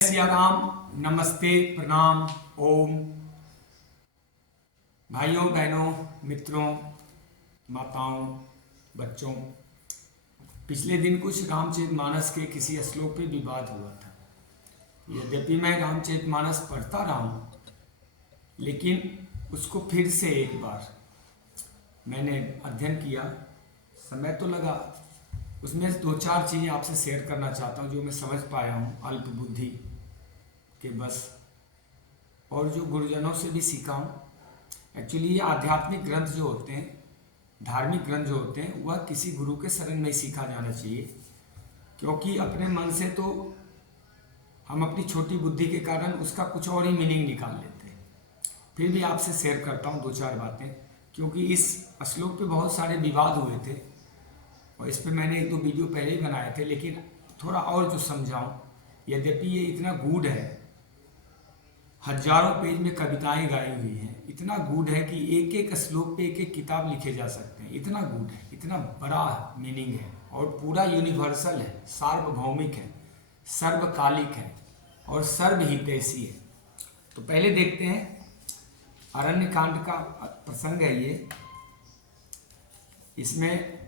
सिया राम। नमस्ते, प्रणाम, ओम। भाइयों बहनों, मित्रों, माताओं, बच्चों, पिछले दिन कुछ रामचरितमानस के किसी श्लोक पे विवाद हुआ था। यद्यपि मैं रामचरितमानस पढ़ता रहा हूँ, लेकिन उसको फिर से एक बार मैंने अध्ययन किया। समय तो लगा। उसमें दो चार चीज़ें आपसे शेयर करना चाहता हूँ जो मैं समझ पाया हूँ अल्प बुद्धि के बस, और जो गुरुजनों से भी सीखा हूँ। एक्चुअली ये आध्यात्मिक ग्रंथ जो होते हैं, धार्मिक ग्रंथ जो होते हैं, वह किसी गुरु के शरण में ही सीखा जाना चाहिए, क्योंकि अपने मन से तो हम अपनी छोटी बुद्धि के कारण उसका कुछ और ही मीनिंग निकाल लेते हैं। फिर भी आपसे शेयर करता हूँ दो चार बातें, क्योंकि इस श्लोक पे बहुत सारे विवाद हुए थे और इस पर मैंने एक दो वीडियो पहले ही बनाए थे, लेकिन थोड़ा और जो समझाऊँ। यद्यपि ये इतना गूढ़ है, हजारों पेज में कविताएं गाई हुई हैं, इतना गूढ़ है कि एक एक श्लोक पे एक एक किताब लिखे जा सकते हैं। इतना गूढ़ है, इतना बड़ा मीनिंग है, और पूरा यूनिवर्सल है, सार्वभौमिक है, सर्वकालिक है और सर्वहितैषी है। तो पहले देखते हैं, अरण्य कांड का प्रसंग है ये। इसमें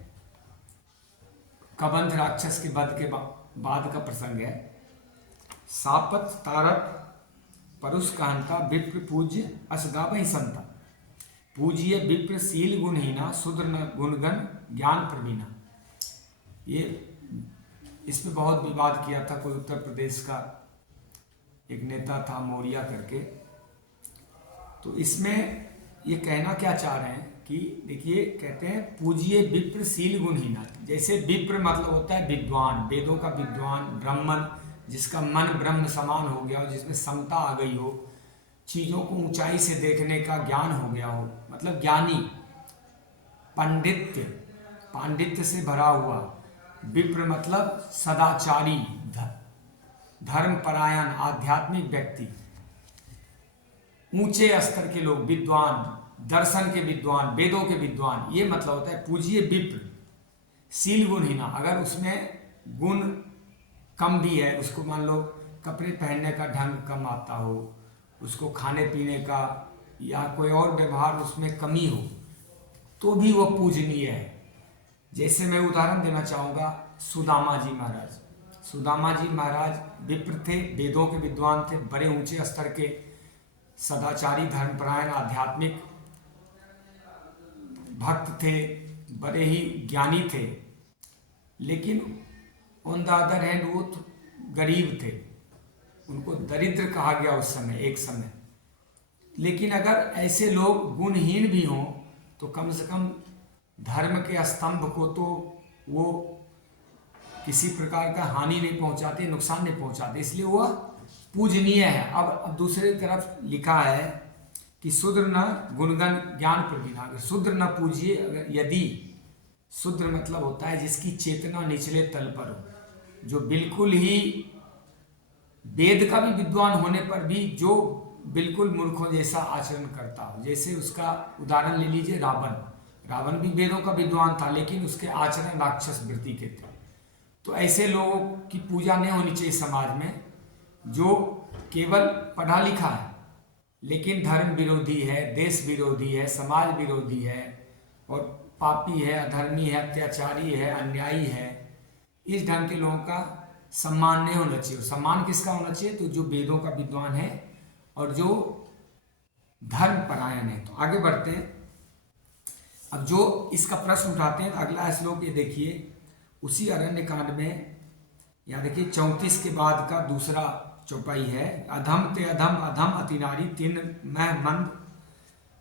कबंध राक्षस के वध के बाद का प्रसंग है। सापत तारक परुष कहंता विप्र पूज्य असगावहि संता, पूज्य विप्र शील गुणहीना शूद्र न गुणगण ज्ञान प्रवीणा। ये इस पे बहुत विवाद किया था कोई उत्तर प्रदेश का एक नेता था, मौर्या करके। तो इसमें ये कहना क्या चाह रहे हैं कि देखिए, कहते हैं पूज्य विप्र शील गुणहीना। जैसे विप्र मतलब होता है विद्वान, वेदों का विद्वान, ब्राह्मण, जिसका मन ब्रह्म समान हो गया हो, जिसमें समता आ गई हो, चीज़ों को ऊंचाई से देखने का ज्ञान हो गया हो, मतलब ज्ञानी, पंडित्य, पांडित्य से भरा हुआ। विप्र मतलब सदाचारी, धर्मपरायण, आध्यात्मिक व्यक्ति, ऊंचे स्तर के लोग, विद्वान, दर्शन के विद्वान, वेदों के विद्वान, ये मतलब होता है पूज्य विप्र। शील गुणहीना, अगर उसमें गुण कम भी है, उसको मान लो कपड़े पहनने का ढंग कम आता हो, उसको खाने पीने का या कोई और व्यवहार उसमें कमी हो, तो भी वो पूजनीय है। जैसे मैं उदाहरण देना चाहूँगा, सुदामा जी महाराज। सुदामा जी महाराज विप्र थे, वेदों के विद्वान थे, बड़े ऊंचे स्तर के सदाचारी, धर्मपरायण, आध्यात्मिक भक्त थे, बड़े ही ज्ञानी थे। लेकिन ऑन द अदर हैंड वो तो गरीब थे, उनको दरिद्र कहा गया उस समय, एक समय। लेकिन अगर ऐसे लोग गुणहीन भी हों तो कम से कम धर्म के स्तंभ को तो वो किसी प्रकार का हानि नहीं पहुंचाते, नुकसान नहीं पहुंचाते, इसलिए वह पूजनीय है। अब दूसरी तरफ लिखा है कि शूद्र न गुणगण ज्ञान प्रवीणा। अगर शूद्र न पूजिए, अगर यदि शूद्र मतलब होता है जिसकी चेतना निचले तल पर हो, जो बिल्कुल ही वेद का भी विद्वान होने पर भी जो बिल्कुल मूर्खों जैसा आचरण करता हो। जैसे उसका उदाहरण ले लीजिए, रावण। रावण भी वेदों का विद्वान था, लेकिन उसके आचरण राक्षस वृत्ति के थे। तो ऐसे लोगों की पूजा नहीं होनी चाहिए समाज में, जो केवल पढ़ा लिखा है लेकिन धर्म विरोधी है, देश विरोधी है, समाज विरोधी है, और पापी है, अधर्मी है, अत्याचारी है, अन्यायी है। इस ढंग के लोगों का सम्मान नहीं होना चाहिए। सम्मान किसका होना चाहिए? तो जो वेदों का विद्वान है और जो धर्म परायण है। तो आगे बढ़ते हैं। अब जो इसका प्रश्न उठाते हैं, अगला श्लोक ये देखिए, उसी अरण्य कांड में, यहाँ देखिए 34 के बाद का दूसरा चौपाई है। अधम ते अधम अधम अति नारी, तीन मह मंद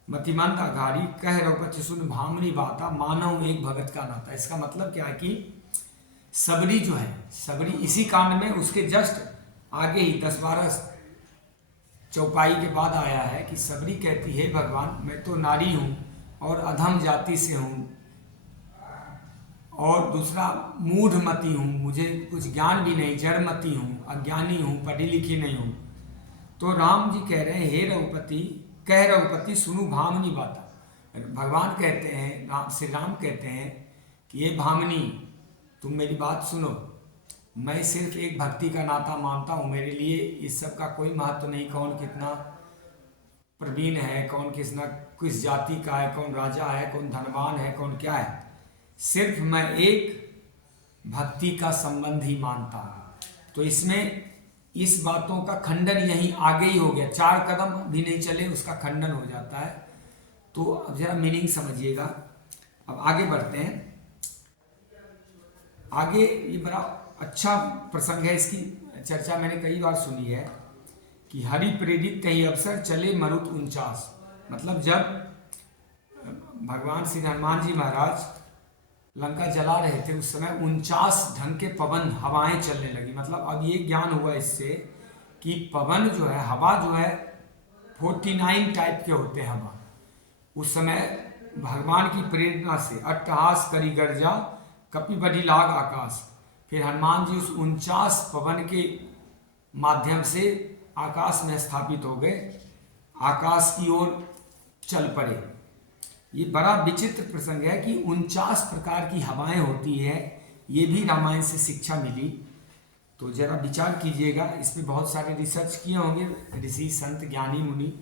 मतिमंद अघारी, कह रघुपति सुन भामनी बाता, मानव एक भगत का नाता। इसका मतलब क्या है कि सबरी जो है, सबरी इसी कांड में उसके जस्ट आगे ही 10-12 चौपाई के बाद आया है कि सबरी कहती है, भगवान मैं तो नारी हूँ और अधम जाति से हूँ, और दूसरा मूढ़मती हूँ, मुझे कुछ ज्ञान भी नहीं, जड़मती हूँ, अज्ञानी हूँ, पढ़ी लिखी नहीं हूँ। तो राम जी कह रहे हैं, हे रघुपति, कह रघुपति सुनु भामनी बाता। भगवान कहते हैं, श्री राम कहते हैं कि ये भामनी, तुम मेरी बात सुनो, मैं सिर्फ एक भक्ति का नाता मानता हूँ, मेरे लिए इस सब का कोई महत्व नहीं, कौन कितना प्रवीण है, कौन किस जाति का है, कौन राजा है, कौन धनवान है, कौन क्या है, सिर्फ मैं एक भक्ति का संबंध ही मानता हूँ। तो इसमें इस बातों का खंडन यहीं आगे ही हो गया, 4 कदम भी नहीं चले उसका खंडन हो जाता है। तो अब जरा मीनिंग समझिएगा। अब आगे बढ़ते हैं। आगे ये बड़ा अच्छा प्रसंग है, इसकी चर्चा मैंने कई बार सुनी है कि हरि प्रेरित तही अवसर चले मरुत 49। मतलब जब भगवान श्री हनुमान जी महाराज लंका जला रहे थे उस समय 49 ढंग के पवन हवाएं चलने लगी। मतलब अब ये ज्ञान हुआ इससे कि पवन जो है, हवा जो है 49 टाइप के होते हैं हवा। उस समय भगवान की प्रेरणा से अट्टहास करी गर्जा कपि बढ़ी लाग आकाश। फिर हनुमान जी उस 49 पवन के माध्यम से आकाश में स्थापित हो गए, आकाश की ओर चल पड़े। ये बड़ा विचित्र प्रसंग है कि 49 प्रकार की हवाएं होती है, ये भी रामायण से शिक्षा मिली। तो जरा विचार कीजिएगा, इस पे बहुत सारे रिसर्च किए होंगे ऋषि संत ज्ञानी मुनि।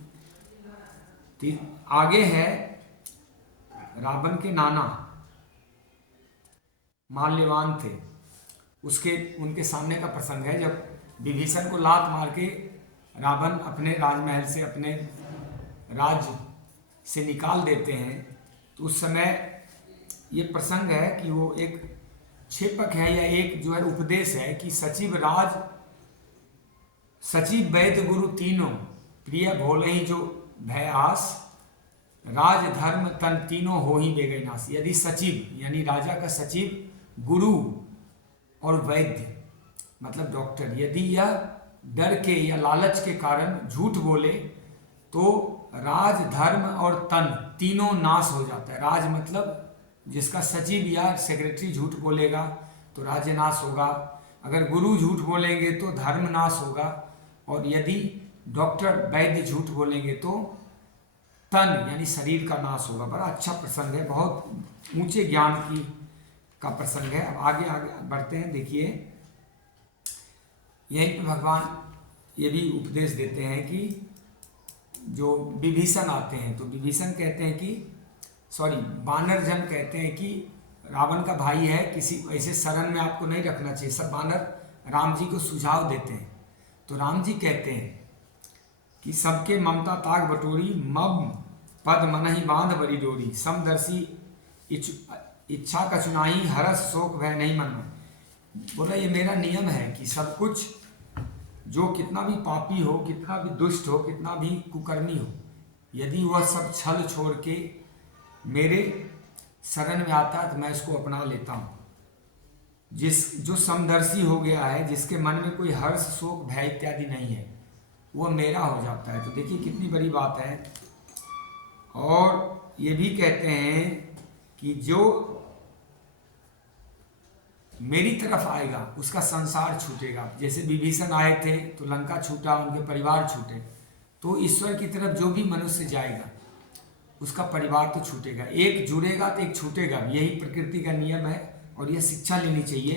तो आगे है रावण के नाना माल्यवान थे, उनके सामने का प्रसंग है जब विभीषण को लात मार के रावण अपने राजमहल से, अपने राज्य से निकाल देते हैं। तो उस समय ये प्रसंग है कि वो एक क्षेपक है या एक जो है उपदेश है कि सचिव वैद्य गुरु तीनों प्रिय भोले ही जो भयास, राज धर्म तन तीनों हो ही बेगई नाश। यदि सचिव यानी राजा का सचिव, गुरु और वैद्य मतलब डॉक्टर, यदि यह डर के या लालच के कारण झूठ बोले तो राज धर्म और तन तीनों नाश हो जाता है। राज मतलब जिसका सचिव या सेक्रेटरी झूठ बोलेगा तो राज्य नाश होगा, अगर गुरु झूठ बोलेंगे तो धर्म नाश होगा, और यदि डॉक्टर वैद्य झूठ बोलेंगे तो तन यानी शरीर का नाश होगा। बड़ा अच्छा प्रसंग है, बहुत ऊंचे ज्ञान का प्रसंग है। अब आगे बढ़ते हैं। देखिए यहीं पे भगवान ये भी उपदेश देते हैं कि जो विभीषण आते हैं तो विभीषण कहते हैं कि बानर जन कहते हैं कि रावण का भाई है, किसी ऐसे शरण में आपको नहीं रखना चाहिए। सब बानर राम जी को सुझाव देते हैं। तो राम जी कहते हैं कि सबके ममता ताग बटोरी, मम पद मन ही बांध बड़ी डोरी, समदर्शी इच्छा कचुनाई, हरस शोक भय नहीं मन में। बोला ये मेरा नियम है कि सब कुछ जो कितना भी पापी हो, कितना भी दुष्ट हो, कितना भी कुकर्मी हो, यदि वह सब छल छोड़ के मेरे शरण में आता है तो मैं इसको अपना लेता हूँ। जो समदर्शी हो गया है, जिसके मन में कोई हर्ष शोक भय इत्यादि नहीं है, वह मेरा हो जाता है। तो देखिए कितनी बड़ी बात है। और ये भी कहते हैं कि जो मेरी तरफ आएगा उसका संसार छूटेगा। जैसे विभीषण आए थे तो लंका छूटा, उनके परिवार छूटे, तो ईश्वर की तरफ जो भी मनुष्य जाएगा उसका परिवार तो छूटेगा। एक जुड़ेगा तो एक छूटेगा, यही प्रकृति का नियम है। और यह शिक्षा लेनी चाहिए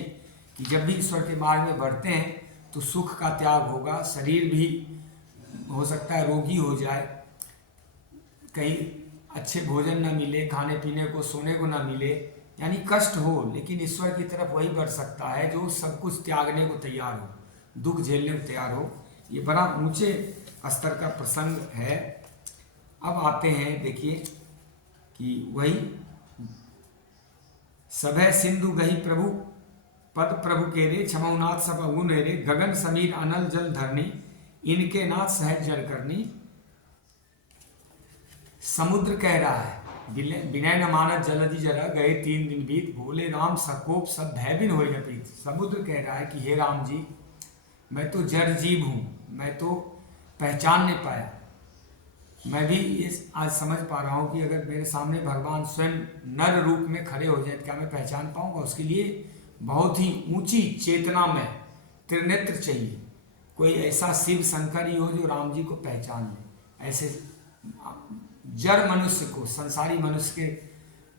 कि जब भी ईश्वर के मार्ग में बढ़ते हैं तो सुख का त्याग होगा, शरीर भी हो सकता है रोगी हो जाए, कहीं अच्छे भोजन ना मिले, खाने पीने को, सोने को ना मिले, यानी कष्ट हो, लेकिन ईश्वर की तरफ वही बढ़ सकता है जो सब कुछ त्यागने को तैयार हो, दुख झेलने को तैयार हो। ये बड़ा ऊंचे स्तर का प्रसंग है। अब आते हैं, देखिए कि वही सभय सिंधु गही प्रभु पद प्रभु के रे, क्षमौनाथ सब अवगुण रे, गगन समीर अनल जल धरनी, इनके नाथ सहज जल करनी। समुद्र कह रहा है विनय न मानत जलधि जरा, गए 3 दिन बीत, भोले राम सकोप सब भयबिन हो पीत। समुद्र कह रहा है कि हे राम जी, मैं तो जड़ जीव हूँ, मैं तो पहचान नहीं पाया। मैं भी इस आज समझ पा रहा हूँ कि अगर मेरे सामने भगवान स्वयं नर रूप में खड़े हो जाए तो क्या मैं पहचान पाऊँगा? उसके लिए बहुत ही ऊंची चेतना में त्रिनेत्र चाहिए। कोई ऐसा शिव शंकर ही हो जो राम जी को पहचान ले। ऐसे जड़ मनुष्य को, संसारी मनुष्य के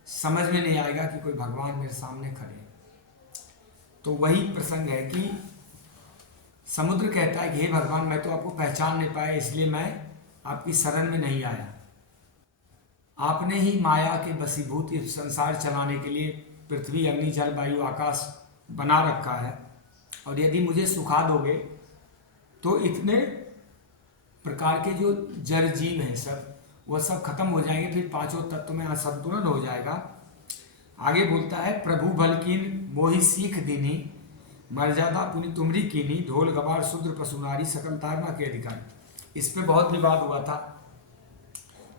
समझ में नहीं आएगा कि कोई भगवान मेरे सामने खड़े। तो वही प्रसंग है कि समुद्र कहता है कि हे भगवान, मैं तो आपको पहचान नहीं पाया, इसलिए मैं आपकी शरण में नहीं आया। आपने ही माया के वशीभूत इस संसार चलाने के लिए पृथ्वी, अग्नि, जल, वायु, आकाश बना रखा है, और यदि मुझे सुखा दोगे तो इतने प्रकार के जो जड़ जीव हैं सब, वह सब खत्म हो जाएंगे, फिर पांचों तत्व में असंतुलन हो जाएगा। आगे बोलता है, प्रभु भलकीन मोहि सीख दीनी, मर्यादा पुनि तुमरी कीनी, ढोल गवार शूद्र पशु नारी, सकल तारना के अधिकारी। इस पे बहुत विवाद हुआ था।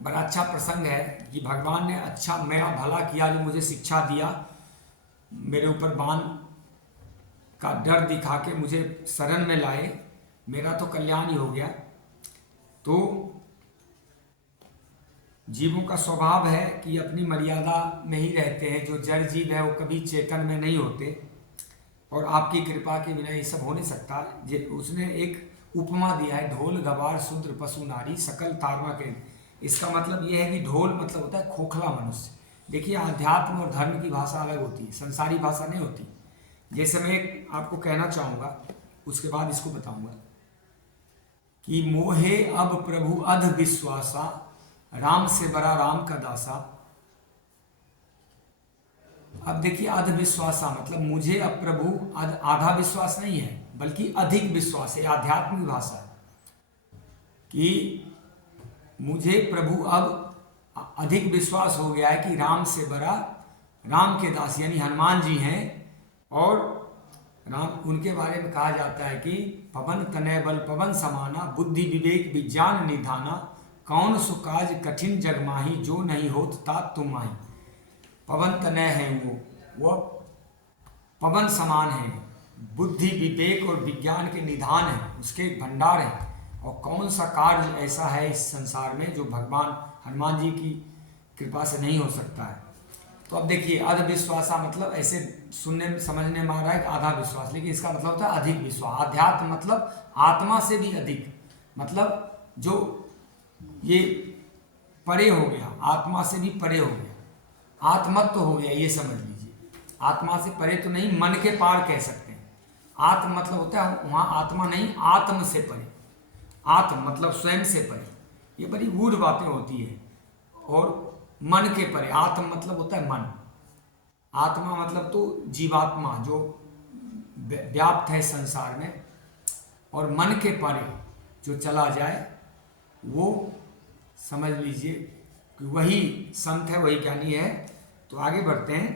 बड़ा अच्छा प्रसंग है कि भगवान ने अच्छा मेरा भला किया, जो मुझे शिक्षा दिया, मेरे ऊपर बाण का डर दिखा के मुझे शरण में लाए, मेरा तो कल्याण ही हो गया। तो जीवों का स्वभाव है कि अपनी मर्यादा में ही रहते हैं। जो जड़ जीव है वो कभी चेतन में नहीं होते, और आपकी कृपा के बिना ये सब हो नहीं सकता। उसने एक उपमा दिया है, ढोल गवार शूद्र पशु नारी, सकल तारमा के। इसका मतलब ये है कि ढोल मतलब होता है खोखला मनुष्य। देखिए, अध्यात्म और धर्म की भाषा अलग होती है, संसारी भाषा नहीं होती। जैसे मैं आपको कहना चाहूँगा, उसके बाद इसको बताऊँगा कि मोहे अब प्रभु अध विश्वासा, राम से बड़ा राम का दासा। अब देखिए, अध विश्वासा मतलब मुझे अब प्रभु, आधा विश्वास नहीं है बल्कि अधिक विश्वास है, आध्यात्मिक भाषा है कि मुझे प्रभु अब अधिक विश्वास हो गया है कि राम से बड़ा राम के दास यानी हनुमान जी हैं। और राम, उनके बारे में कहा जाता है कि पवन तनय बल पवन समाना, बुद्धि विवेक विज्ञान निधाना, कौन सुकाज कठिन जग माही, जो नहीं होत तात तुम माही। पवन तनय है वो पवन समान है, बुद्धि विवेक और विज्ञान के निधान है, उसके भंडार है। और कौन सा कार्य ऐसा है इस संसार में जो भगवान हनुमान जी की कृपा से नहीं हो सकता है। तो अब देखिए, अधविश्वासा मतलब ऐसे सुनने में समझने में आ रहा है कि आधा विश्वास, लेकिन इसका मतलब होता है अधिक विश्वास। आध्यात्म मतलब आत्मा से भी अधिक, मतलब जो ये परे हो गया, आत्मा से भी परे हो गया, आत्मत्व हो गया, ये समझ लीजिए। आत्मा से परे तो नहीं, मन के पार कह सकते हैं। आत्म मतलब होता है वहाँ आत्मा नहीं, आत्म से परे। आत्म मतलब स्वयं से परे, ये बड़ी गूढ़ बातें होती है। और मन के परे, आत्म मतलब होता है मन। आत्मा मतलब तो जीवात्मा जो व्याप्त है संसार में, और मन के परे जो चला जाए वो समझ लीजिए कि वही संत है, वही ज्ञानी है। तो आगे बढ़ते हैं,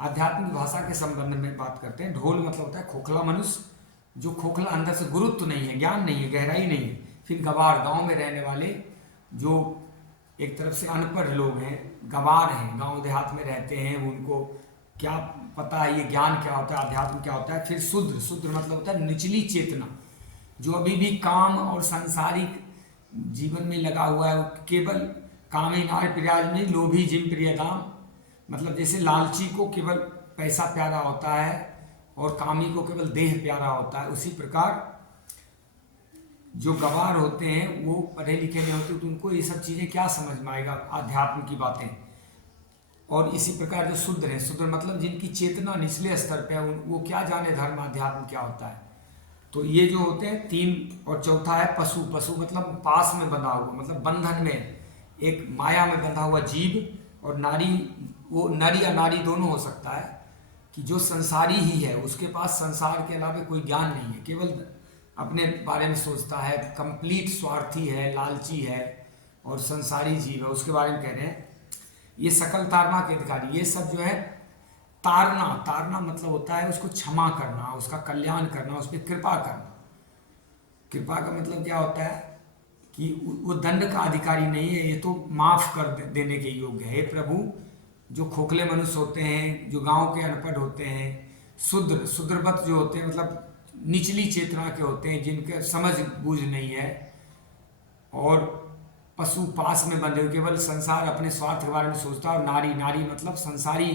आध्यात्मिक भाषा के संबंध में बात करते हैं। ढोल मतलब होता है खोखला मनुष्य, जो खोखला, अंदर से गुरुत्व नहीं है, ज्ञान नहीं है, गहराई नहीं है। फिर गवार, गांव में रहने वाले जो एक तरफ से अनपढ़ लोग हैं, गवार हैं, गांव देहात में रहते हैं, उनको क्या पता है ये ज्ञान क्या होता है, अध्यात्म क्या होता है। फिर शूद्र, शूद्र मतलब होता है निचली चेतना, जो अभी भी काम और सांसारिक जीवन में लगा हुआ है, केवल कामी नार प्रियाज में लोभी जिम प्रियदाम, मतलब जैसे लालची को केवल पैसा प्यारा होता है और कामी को केवल देह प्यारा होता है, उसी प्रकार जो गवार होते हैं वो पढ़े लिखे नहीं होते, तो उनको ये सब चीज़ें क्या समझ में आएगा, आध्यात्म की बातें। और इसी प्रकार जो शूद्र है, शूद्र मतलब जिनकी चेतना निचले स्तर पे है, वो क्या जाने धर्म अध्यात्म क्या होता है। तो ये जो होते हैं तीन। और चौथा है पशु, पशु मतलब पास में बंधा हुआ, मतलब बंधन में, एक माया में बंधा हुआ जीव। और नारी, वो नर या नारी दोनों हो सकता है, कि जो संसारी ही है, उसके पास संसार के अलावा कोई ज्ञान नहीं है, केवल अपने बारे में सोचता है, कंप्लीट स्वार्थी है, लालची है और संसारी जीव है, उसके बारे में कह रहे हैं। ये सकल तारणा के अधिकारी, ये सब जो है तारना, तारना मतलब होता है उसको क्षमा करना, उसका कल्याण करना, उस पर कृपा करना। कृपा का मतलब क्या होता है कि वो दंड का अधिकारी नहीं है, ये तो माफ कर देने के योग्य है। प्रभु, जो खोखले मनुष्य होते हैं, जो गांव के अनपढ़ होते हैं, शूद्र, शूद्रवत जो होते हैं, मतलब निचली चेतना के होते हैं, जिनके समझ बूझ नहीं है, और पशु पास में बंधे हुए, केवल संसार अपने स्वार्थ के बारे में सोचता है। और नारी, नारी मतलब संसारी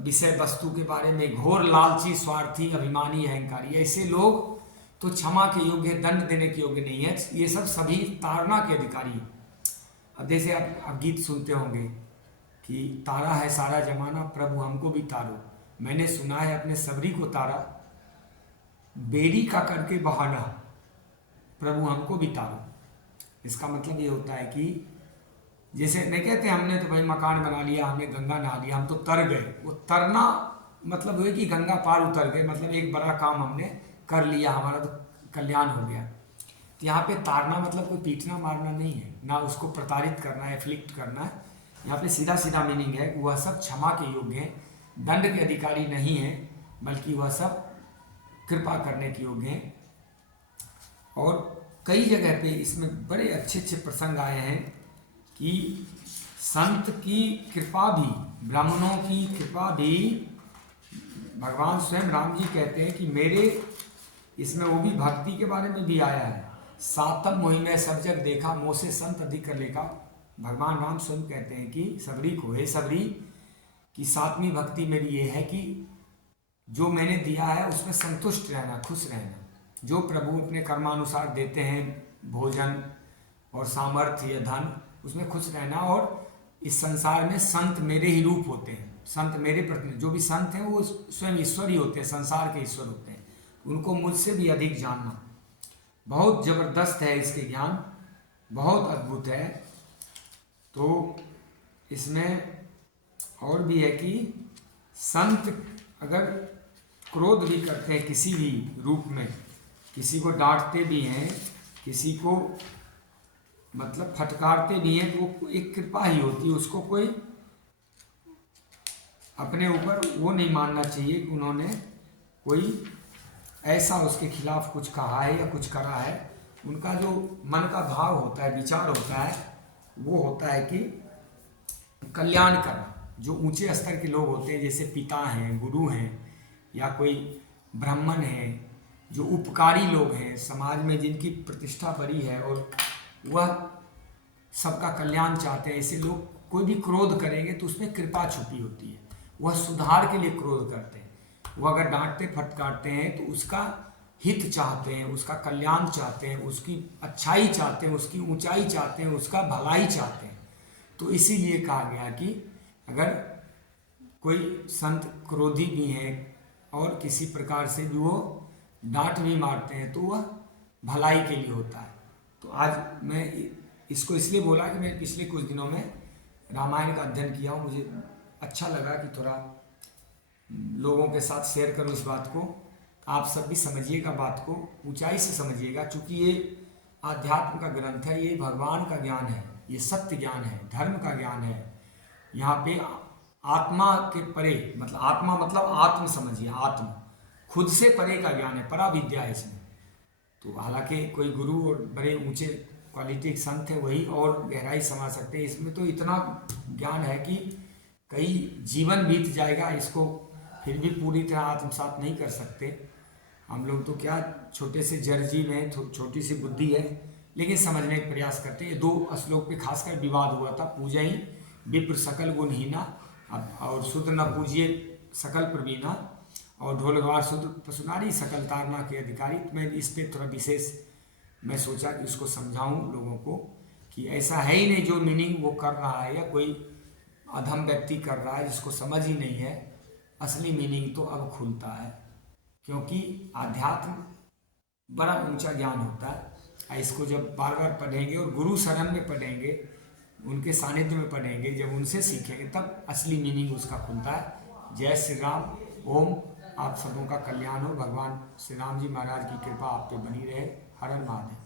विषय वस्तु के बारे में घोर लालची, स्वार्थी, अभिमानी, अहंकारी, ऐसे लोग तो क्षमा के योग्य, दंड देने के योग्य नहीं है। ये सब सभी ताड़ना के अधिकारी हैं। अब जैसे आप गीत सुनते होंगे कि तारा है सारा जमाना, प्रभु हमको भी तारो। मैंने सुना है अपने सबरी को तारा, बेरी का करके बहाना, प्रभु हमको भी तारो। इसका मतलब ये होता है कि जैसे नहीं कहते हमने तो भाई मकान बना लिया, हमने गंगा नहा लिया, हम तो तर गए। वो तरना मतलब हुए कि गंगा पार उतर गए, मतलब एक बड़ा काम हमने कर लिया, हमारा तो कल्याण हो गया। तो यहाँ पे तारना मतलब कोई पीटना मारना नहीं है, ना उसको प्रताड़ित करना है, एफ्लिक्ट करना है। यहाँ पे सीधा सीधा मीनिंग है कि वह सब क्षमा के योग्य हैं, दंड के अधिकारी नहीं हैं, बल्कि वह सब कृपा करने के योग्य हैं। और कई जगह पे इसमें बड़े अच्छे अच्छे प्रसंग आए हैं कि संत की कृपा भी, ब्राह्मणों की कृपा भी, भगवान स्वयं राम जी कहते हैं कि मेरे, इसमें वो भी भक्ति के बारे में भी आया है, सातम मोहि में सब जग देखा, मोह से संत अधिक कर लेखा। भगवान राम स्वयं कहते हैं कि सबरी को, हे सबरी, कि सातवीं भक्ति मेरी ये है कि जो मैंने दिया है उसमें संतुष्ट रहना, खुश रहना। जो प्रभु अपने कर्मानुसार देते हैं, भोजन और सामर्थ्य या धन, उसमें खुश रहना। और इस संसार में संत मेरे ही रूप होते हैं, संत मेरे प्रति, जो भी संत हैं वो स्वयं ईश्वर ही होते हैं, संसार के ईश्वर होते हैं। उनको मुझसे भी अधिक जानना, बहुत जबरदस्त है इसके ज्ञान, बहुत अद्भुत है। तो इसमें और भी है कि संत अगर क्रोध भी करते हैं किसी भी रूप में, किसी को डांटते भी हैं, किसी को मतलब फटकारते भी हैं, तो वो एक कृपा ही होती है। उसको कोई अपने ऊपर वो नहीं मानना चाहिए कि उन्होंने कोई ऐसा उसके खिलाफ कुछ कहा है या कुछ करा है। उनका जो मन का भाव होता है, विचार होता है, वो होता है कि कल्याण करना। जो ऊंचे स्तर के लोग होते हैं, जैसे पिता हैं, गुरु हैं, या कोई ब्राह्मण हैं, जो उपकारी लोग हैं समाज में, जिनकी प्रतिष्ठा बड़ी है और वह सबका कल्याण चाहते हैं, ऐसे लोग कोई भी क्रोध करेंगे तो उसमें कृपा छुपी होती है। वह सुधार के लिए क्रोध करते हैं। वो अगर डांटते फटकारते हैं तो उसका हित चाहते हैं, उसका कल्याण चाहते हैं, उसकी अच्छाई चाहते हैं, उसकी ऊंचाई चाहते हैं, उसका भलाई चाहते हैं। तो इसीलिए कहा गया कि अगर कोई संत क्रोधी भी हैं और किसी प्रकार से भी वो डांट भी मारते हैं तो वह भलाई के लिए होता है। तो आज मैं इसको इसलिए बोला कि मैं पिछले कुछ दिनों में रामायण का अध्ययन किया हूँ, मुझे अच्छा लगा कि थोड़ा लोगों के साथ शेयर करूँ इस बात को। आप सब भी समझिएगा, बात को ऊंचाई से समझिएगा, क्योंकि ये आध्यात्म का ग्रंथ है, ये भगवान का ज्ञान है, ये सत्य ज्ञान है, धर्म का ज्ञान है। यहाँ पे आत्मा के परे, मतलब आत्मा मतलब आत्म समझिए, आत्म खुद से परे का ज्ञान है, परा विद्या है इसमें। तो हालांकि कोई गुरु और बड़े ऊंचे क्वालिटी के संत है वही और गहराई समझ सकते हैं। इसमें तो इतना ज्ञान है कि कई जीवन बीत जाएगा, इसको फिर भी पूरी तरह आत्मसात नहीं कर सकते। हम लोग तो क्या छोटे से जड़ जीव हैं, छोटी सी बुद्धि है, लेकिन समझने का प्रयास करते हैं। ये 2 श्लोक पे खासकर विवाद हुआ था, पूजा ही विप्र सकल गुणहीना और शुद्ध न पूजिए सकल प्रवीणा, और ढोलगवार शुद्ध पशुनारी सकल तारना के अधिकारी। तो मैं इस पर थोड़ा विशेष मैं सोचा कि उसको समझाऊं लोगों को कि ऐसा है ही नहीं जो मीनिंग वो कर रहा है, या कोई अधम व्यक्ति कर रहा है जिसको समझ ही नहीं है। असली मीनिंग तो अब खुलता है, क्योंकि आध्यात्म बड़ा ऊंचा ज्ञान होता है। इसको जब बार बार पढ़ेंगे और गुरु शरण में पढ़ेंगे, उनके सानिध्य में पढ़ेंगे, जब उनसे सीखेंगे तब असली मीनिंग उसका खुलता है। जय श्री राम। ओम। आप सबों का कल्याण हो। भगवान श्री राम जी महाराज की कृपा आप पे बनी रहे। हर हर महादेव।